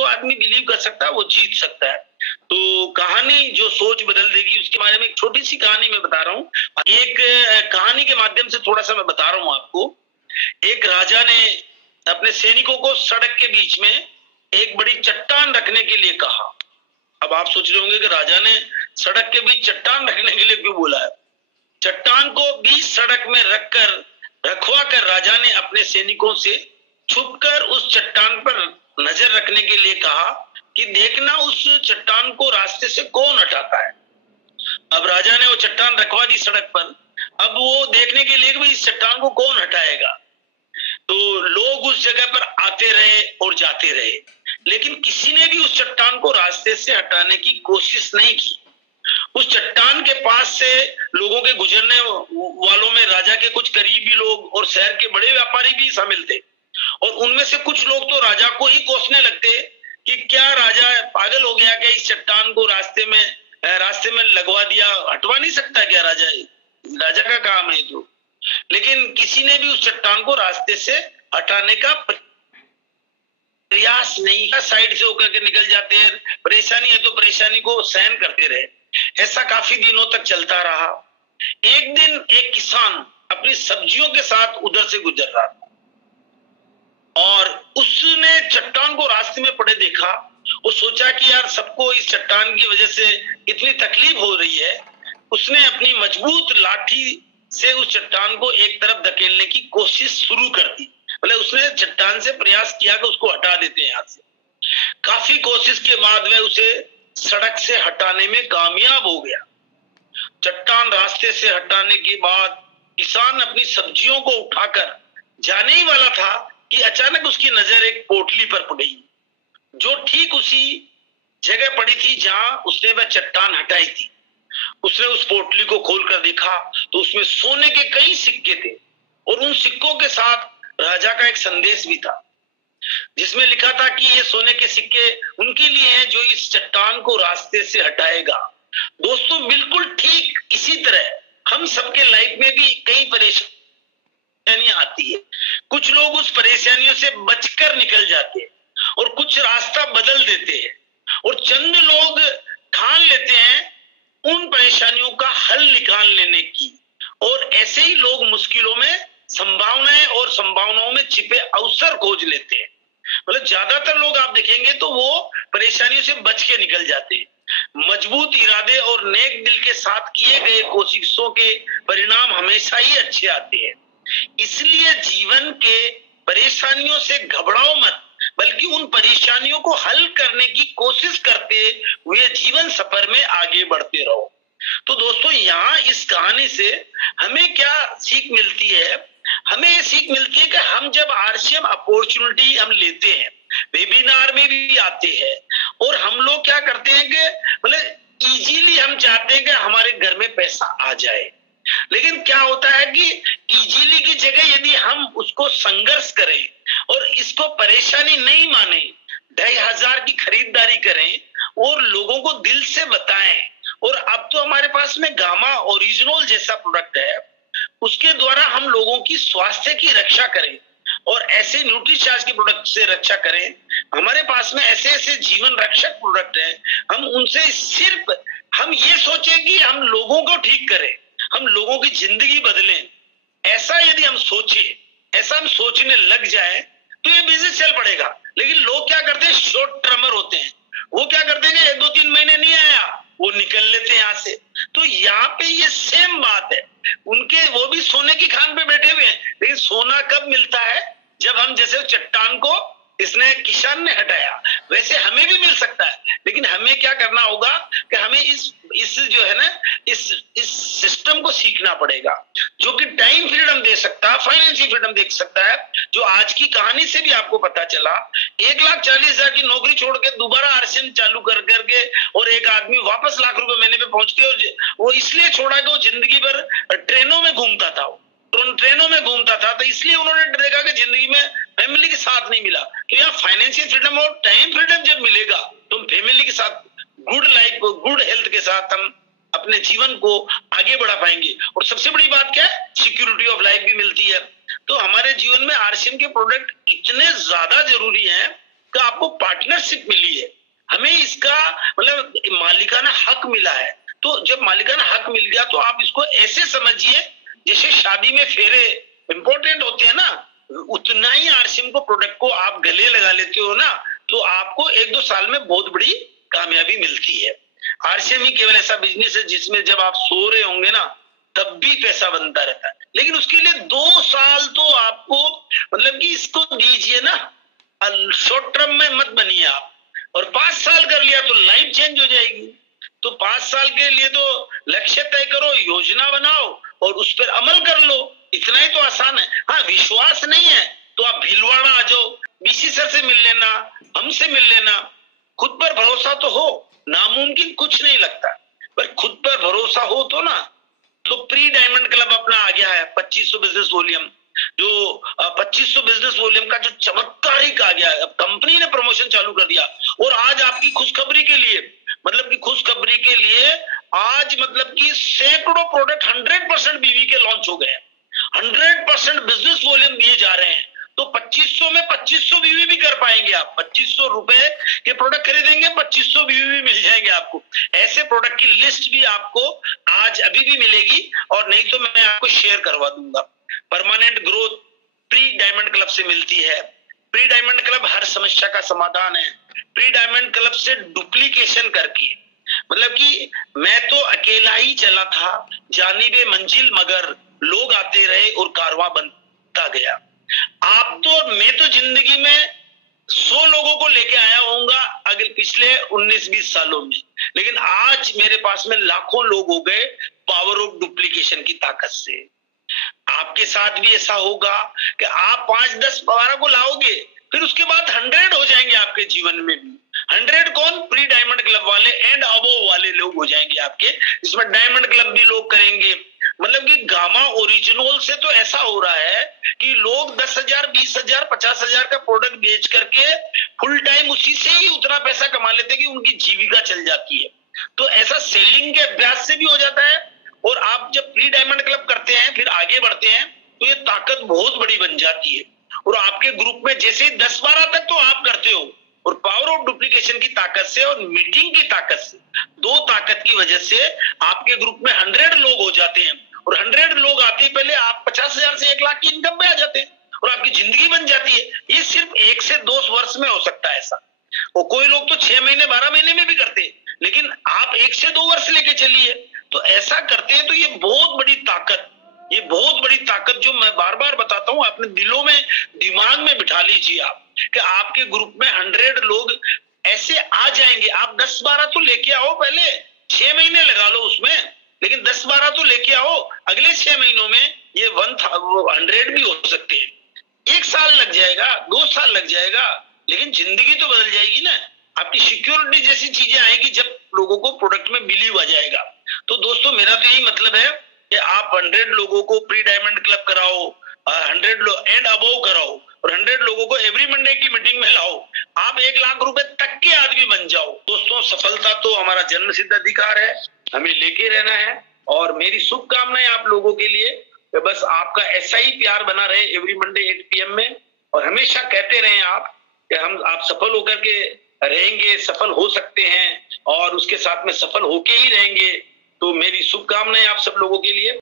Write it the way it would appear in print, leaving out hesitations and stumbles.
जो आदमी बिलीव कर सकता है वो जीत सकता है। तो कहानी जो सोच बदल देगी उसके बारे में एक छोटी सी कहानी मैं बता रहा हूँ। एक कहानी के माध्यम से थोड़ा सा मैं बता रहा हूँ आपको। एक राजा ने अपने सैनिकों को सड़क के बीच में एक बड़ी चट्टान रखने के लिए कहा। अब आप सोच रहे होंगे कि राजा ने सड़क के बीच चट्टान रखने के लिए क्यों बोला है। चट्टान को बीच सड़क में रखवा कर राजा ने अपने सैनिकों से छुपकर उस चट्टान पर नजर रखने के लिए कहा कि देखना उस चट्टान को रास्ते से कौन हटाता है। अब राजा ने वो चट्टान रखवा दी सड़क पर। अब वो देखने के लिए कि इस चट्टान को कौन हटाएगा। तो लोग उस जगह पर आते रहे और जाते रहे, लेकिन किसी ने भी उस चट्टान को रास्ते से हटाने की कोशिश नहीं की। उस चट्टान के पास से लोगों के गुजरने वालों में राजा के कुछ करीबी लोग और शहर के बड़े व्यापारी भी शामिल थे। और उनमें से कुछ लोग तो राजा को ही कोसने लगते कि क्या राजा पागल हो गया, क्या इस चट्टान को रास्ते में लगवा दिया, हटवा नहीं सकता क्या राजा का काम है जो। लेकिन किसी ने भी उस चट्टान को रास्ते से हटाने का प्रयास नहीं। साइड से होकर के निकल जाते हैं, परेशानी है तो परेशानी को सहन करते रहे। ऐसा काफी दिनों तक चलता रहा। एक दिन एक किसान अपनी सब्जियों के साथ उधर से गुजर रहा था और उसने चट्टान को रास्ते में पड़े देखा। वो सोचा कि यार सबको इस चट्टान की वजह से इतनी तकलीफ हो रही है। उसने अपनी मजबूत लाठी से उस चट्टान को एक तरफ धकेलने की कोशिश शुरू कर दी। मतलब उसने चट्टान से प्रयास किया कि उसको हटा देते हैं यहाँ से। काफी कोशिश के बाद वह उसे सड़क से हटाने में कामयाब हो गया। चट्टान रास्ते से हटाने के बाद किसान अपनी सब्जियों को उठाकर जाने ही वाला था कि अचानक उसकी नजर एक पोटली पर पड़ी जो ठीक उसी जगह पड़ी थी जहां उसने वह चट्टान हटाई थी। उसने उस पोटली को खोलकर देखा तो उसमें सोने के कई सिक्के थे और उन सिक्कों के साथ राजा का एक संदेश भी था जिसमें लिखा था कि ये सोने के सिक्के उनके लिए हैं जो इस चट्टान को रास्ते से हटाएगा। दोस्तों बिल्कुल ठीक इसी तरह हम सबके लाइफ में भी कई परेशानियां आती है। कुछ लोग उस परेशानियों से बचकर निकल जाते हैं और कुछ रास्ता बदल देते हैं और चंद लोग ठान लेते हैं उन परेशानियों का हल निकाल लेने की। और ऐसे ही लोग मुश्किलों में संभावनाएं और संभावनाओं में छिपे अवसर खोज लेते हैं। मतलब ज्यादातर लोग आप देखेंगे तो वो परेशानियों से बच के निकल जाते हैं। मजबूत इरादे और नेक दिल के साथ किए गए कोशिशों के परिणाम हमेशा ही अच्छे आते हैं। इसलिए जीवन के परेशानियों से घबराओ मत, बल्कि उन परेशानियों को हल करने की कोशिश करते हुए जीवन सफर में आगे बढ़ते रहो। तो दोस्तों यहाँ इस कहानी से हमें क्या सीख मिलती है। हमें ये सीख मिलती है कि हम जब आरसीएम अपॉर्चुनिटी हम लेते हैं, वेबिनार में भी आते हैं और हम लोग क्या करते हैं कि मतलब इजीली हम चाहते हैं कि हमारे घर में पैसा आ जाए। लेकिन क्या होता है कि इजीली की जगह यदि हम उसको संघर्ष करें और इसको परेशानी नहीं माने, 2500 की खरीदारी करें और लोगों को दिल से बताएं। और अब तो हमारे पास में गामा ओरिजिनल जैसा प्रोडक्ट है, उसके द्वारा हम लोगों की स्वास्थ्य की रक्षा करें और ऐसे न्यूट्रीचार्ज के प्रोडक्ट से रक्षा करें। हमारे पास में ऐसे ऐसे जीवन रक्षक प्रोडक्ट हैं, हम उनसे सिर्फ हम ये सोचें कि हम लोगों को ठीक करें, हम लोगों की जिंदगी बदलें। ऐसा यदि हम सोचे, ऐसा हम सोचने लग जाए तो ये बिजनेस चल पड़ेगा। लेकिन लोग क्या करते हैं, शॉर्ट टर्मर होते हैं। वो क्या करते हैं कि 1-2-3 महीने नहीं आया वो निकल लेते हैं यहाँ से। तो यहाँ पे ये सेम बात है, उनके वो भी सोने की खान पे बैठे हुए हैं। लेकिन सोना कब मिलता है, जब हम जैसे चट्टान को इसने किसान ने हटाया, वैसे हमें भी मिल सकता है। लेकिन हमें क्या करना होगा कि हमें इस जो है ना इस सिस्टम को सीखना पड़ेगा जो कि टाइम फ्रीडम दे सकता है, फाइनेंशियल फ्रीडम दे सकता है। जो आज की कहानी से भी आपको पता चला, 1,40,000 की नौकरी छोड़ के दोबारा आरसीएम चालू कर करके और एक आदमी वापस लाख रुपए महीने पे पहुंच के वो इसलिए छोड़ा कि वो जिंदगी भर ट्रेनों में घूमता था, ट्रेनों में घूमता था। तो इसलिए उन्होंने देखा कि जिंदगी में फैमिली के साथ नहीं मिला। तो यहाँ फाइनेंशियल फ्रीडम और टाइम फ्रीडम जब मिलेगा तो फैमिली के साथ गुड लाइफ, गुड हेल्थ के साथ हम अपने जीवन को आगे बढ़ा पाएंगे। और सबसे बड़ी बात क्या है, सिक्योरिटी ऑफ लाइफ भी मिलती है। तो हमारे जीवन में आरसीएम के प्रोडक्ट इतने ज्यादा जरूरी हैं का आपको पार्टनरशिप मिली है, हमें इसका मतलब मालिकाना हक मिला है। तो जब मालिकाना हक मिल गया तो आप इसको ऐसे समझिए जैसे शादी में फेरे इंपॉर्टेंट होते हैं ना, उतना ही आरसीएम को प्रोडक्ट को आप गले लगा लेते हो ना, तो आपको 1-2 साल में बहुत बड़ी कामयाबी मिलती है। आरसीएम ही केवल ऐसा बिजनेस है जिसमें जब आप सो रहे होंगे ना तब भी पैसा बनता रहता है, लेकिन उसके लिए 2 साल तो आपको मतलब कि इसको दीजिए ना, शॉर्ट टर्म में मत बनिए आप। और 5 साल कर लिया तो लाइफ चेंज हो जाएगी। तो 5 साल के लिए तो लक्ष्य तय करो, योजना बनाओ और उस पर अमल कर लो, इतना ही तो आसान है। हाँ, विश्वास नहीं है तो आप भीलवाड़ा आ जाओ, बीसी सर से मिल लेना, हमसे मिल लेना। खुद पर भरोसा तो हो, नामुमकिन कुछ नहीं लगता, पर खुद पर भरोसा हो तो ना, तो प्री डायमंड क्लब अपना आ गया है 2500 बिजनेस वॉल्यूम, जो 2500 बिजनेस वॉल्यूम का जो चमत्कारिक आ गया है। अब कंपनी ने प्रमोशन चालू कर दिया और आज आपकी खुशखबरी के लिए मतलब कि खुशखबरी के लिए आज मतलब कि सैकड़ों प्रोडक्ट 100% बीवी के लॉन्च हो गए, 100% बिजनेस वॉल्यूम दिए जा रहे हैं। तो 2500 में 2500 बीवी भी कर पाएंगे आप, 2500 रुपए के प्रोडक्ट खरीदेंगे 2500 बीवी भी मिल जाएंगे आपको। ऐसे प्रोडक्ट की लिस्ट भी आपको आज अभी भी मिलेगी और नहीं तो मैं आपको शेयर करवा दूंगा। Permanent growth pre diamond club से मिलती है। प्री डायमंड क्लब हर समस्या का समाधान है। प्री डायमंड क्लब से डुप्लीकेशन करके मतलब कि मैं तो अकेला ही चला था जानिबे मंजिल, मगर लोग आते रहे और कारवां बनता गया। मैं तो जिंदगी में 100 लोगों को लेके आया होऊंगा अगले पिछले 19-20 सालों में, लेकिन आज मेरे पास में लाखों लोग हो गए पावर ऑफ डुप्लीकेशन की ताकत से। आपके साथ भी ऐसा होगा कि आप 5, 10, 12 को लाओगे, फिर उसके बाद 100 हो जाएंगे आपके जीवन में भी। 100 कौन? प्री डायमंड क्लब वाले एंड अबोव वाले लोग हो जाएंगे आपके, जिसमें डायमंड क्लब भी लोग करेंगे। मतलब कि गामा ओरिजिनल से तो ऐसा हो रहा है कि लोग 10,000, 20,000, 50,000 का प्रोडक्ट बेच करके फुल टाइम उसी से ही उतना पैसा कमा लेते कि उनकी जीविका चल जाती है। तो ऐसा सेलिंग के अभ्यास से भी हो जाता है। और आप जब प्री डायमंड क्लब करते हैं फिर आगे बढ़ते हैं तो ये ताकत बहुत बड़ी बन जाती है। और आपके ग्रुप में जैसे 10-12 तक तो आप करते हो, और पावर ऑफ डुप्लीकेशन की ताकत से और मीटिंग की ताकत से, 2 ताकत की वजह से आपके ग्रुप में 100 लोग हो जाते हैं। और 100 लोग आते ही पहले आप 50,000 से 1 लाख की इनकम पे आ जाते हैं और आपकी जिंदगी बन जाती है। ये सिर्फ 1 से 2 वर्ष में हो सकता है ऐसा, और कोई लोग तो 6 महीने 12 महीने में भी करते हैं, लेकिन आप 1 से 2 वर्ष लेके चलिए तो ऐसा करते हैं। तो ये बहुत बड़ी ताकत, ये बहुत बड़ी ताकत जो मैं बार बार बताता हूं, अपने दिलों में दिमाग में बिठा लीजिए आप कि आपके ग्रुप में 100 लोग ऐसे आ जाएंगे। आप 10-12 तो लेके आओ, पहले 6 महीने लगा लो उसमें, लेकिन 10-12 तो लेके आओ। अगले 6 महीनों में ये 100 भी हो सकते हैं। 1 साल लग जाएगा, 2 साल लग जाएगा, लेकिन जिंदगी तो बदल जाएगी ना। आपकी सिक्योरिटी जैसी चीजें आएगी जब लोगों को प्रोडक्ट में बिलीव आ जाएगा। तो दोस्तों मेरा तो यही मतलब है कि आप 100 लोगों को प्री डायमंड क्लब कराओ, 100 लोग एंड अबोव कराओ और 100 लोगों को एवरी मंडे की मीटिंग में लाओ। आप 1 लाख रुपए तक के आदमी बन जाओ। दोस्तों सफलता तो हमारा जन्म सिद्ध अधिकार है, हमें लेके रहना है। और मेरी शुभकामनाएं आप लोगों के लिए, बस आपका ऐसा ही प्यार बना रहे एवरी मंडे 8 PM में, और हमेशा कहते रहे आप कि आप सफल होकर के रहेंगे, सफल हो सकते हैं और उसके साथ में सफल होके ही रहेंगे। तो मेरी शुभकामनाएं आप सब लोगों के लिए।